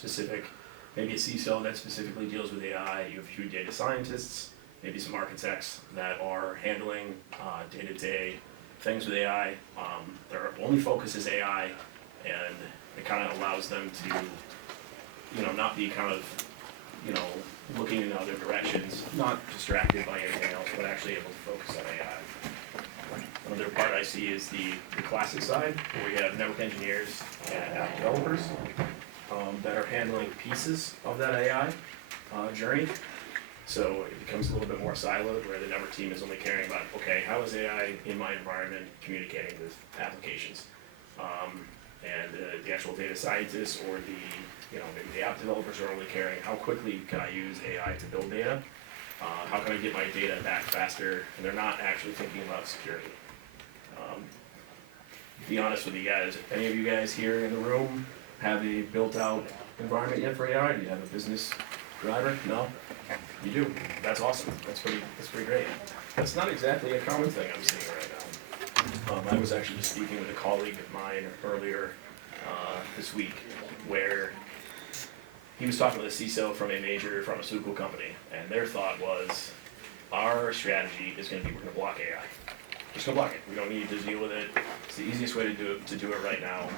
specific, maybe a CISO that specifically deals with AI, you have a few data scientists, maybe some architects that are handling day-to-day things with AI. Their only focus is AI, and it kind of allows them to, not be kind of, looking in other directions, not distracted by anything else, but actually able to focus on AI. Another part I see is the classic side, where we have network engineers and app developers that are handling pieces of that AI journey. So it becomes a little bit more siloed, where the network team is only caring about, okay, how is AI in my environment communicating with applications? And the actual data scientists or maybe the app developers are only caring, how quickly can I use AI to build data? How can I get my data back faster? And they're not actually thinking about security. To be honest with you guys, if any of you guys here in the room have a built-out environment yet for AI? Do you have a business driver? No? You do. That's awesome. That's pretty great. That's not exactly a common thing I'm seeing right now. I was actually just speaking with a colleague of mine earlier this week, where he was talking to the CISO from a major pharmaceutical company, and their thought was, our strategy is going to be, we're going to block AI. Just going to block it. We don't need to deal with it. It's the easiest way to do it right now.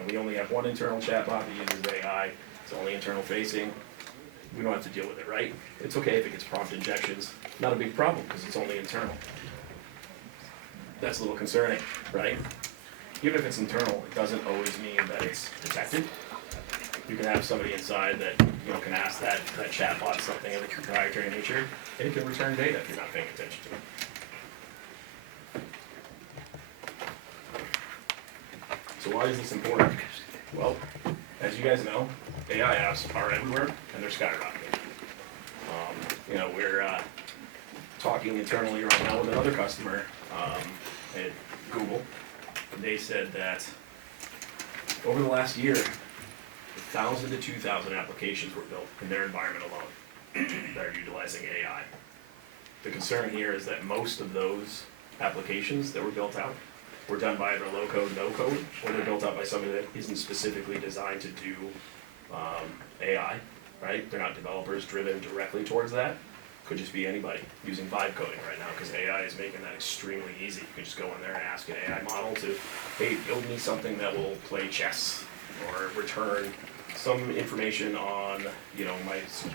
And we only have one internal chatbot that uses AI. It's only internal facing. We don't have to deal with it, right? It's okay if it gets prompt injections. Not a big problem because it's only internal. That's a little concerning, right? Even if it's internal, it doesn't always mean that it's protected. You can have somebody inside that can ask that chatbot something of its proprietary nature, and it can return data if you're not paying attention to it. So why is this important? Well, as you guys know, AI apps are everywhere, and they're skyrocketing. We're talking internally right now with another customer at Google. They said that over the last year, 1,000 to 2,000 applications were built in their environment alone that are utilizing AI. The concern here is that most of those applications that were built out were done by either low code, no code, or they're built out by somebody that isn't specifically designed to do AI, right? They're not developers driven directly towards that. Could just be anybody using vibe coding right now, because AI is making that extremely easy. You can just go in there and ask an AI model to, hey, build me something that will play chess, or return some information on,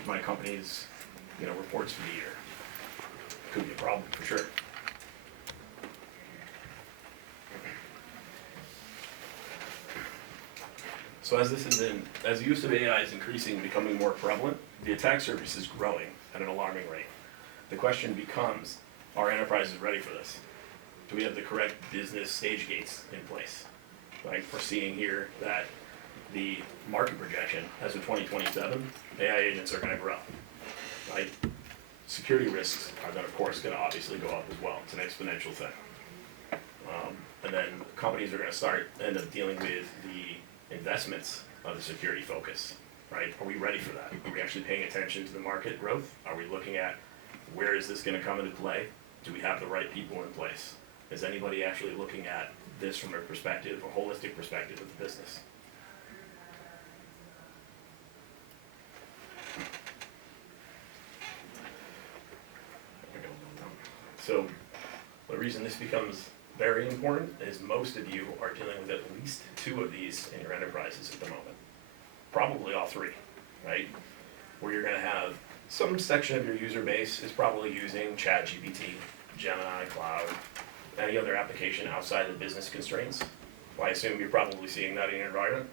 my company's, reports for the year. Could be a problem for sure. So as the use of AI is increasing and becoming more prevalent, the attack surface is growing at an alarming rate. The question becomes, are enterprises ready for this? Do we have the correct business stage gates in place? Right? We're seeing here that the market projection as of 2027, AI agents are going to grow. Right? Security risks are then, of course, going to obviously go up as well. It's an exponential thing. And then companies are going to end up dealing with the investments of the security focus, right? Are we ready for that? Are we actually paying attention to the market growth? Are we looking at where is this going to come into play? Do we have the right people in place? Is anybody actually looking at this from a perspective, a holistic perspective of the business? So the reason this becomes very important is most of you are dealing with at least two of these in your enterprises at the moment. Probably all three, right? Where you're going to have some section of your user base is probably using ChatGPT, Gemini, Cloud, any other application outside of business constraints. Well, I assume you're probably seeing that in your environment.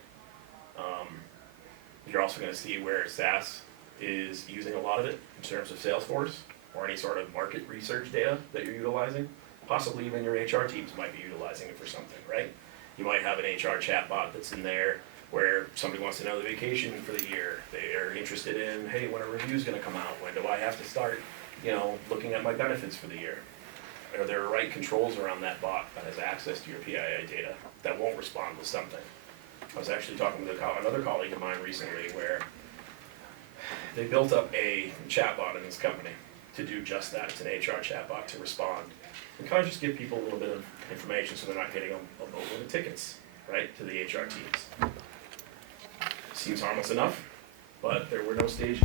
You're also going to see where SaaS is using a lot of it in terms of Salesforce or any sort of market research data that you're utilizing. Possibly even your HR teams might be utilizing it for something, right? You might have an HR chatbot that's in there where somebody wants to know the vacation for the year. They are interested in, hey, when a review is going to come out? When do I have to start, looking at my benefits for the year? Are there the right controls around that bot that has access to your PII data that won't respond with something? I was actually talking with another colleague of mine recently where they built up a chatbot in this company to do just that. It's an HR chatbot to respond and kind of just give people a little bit of information so they're not getting a boatload of tickets, right, to the HR teams. seems harmless enough, but there were no stage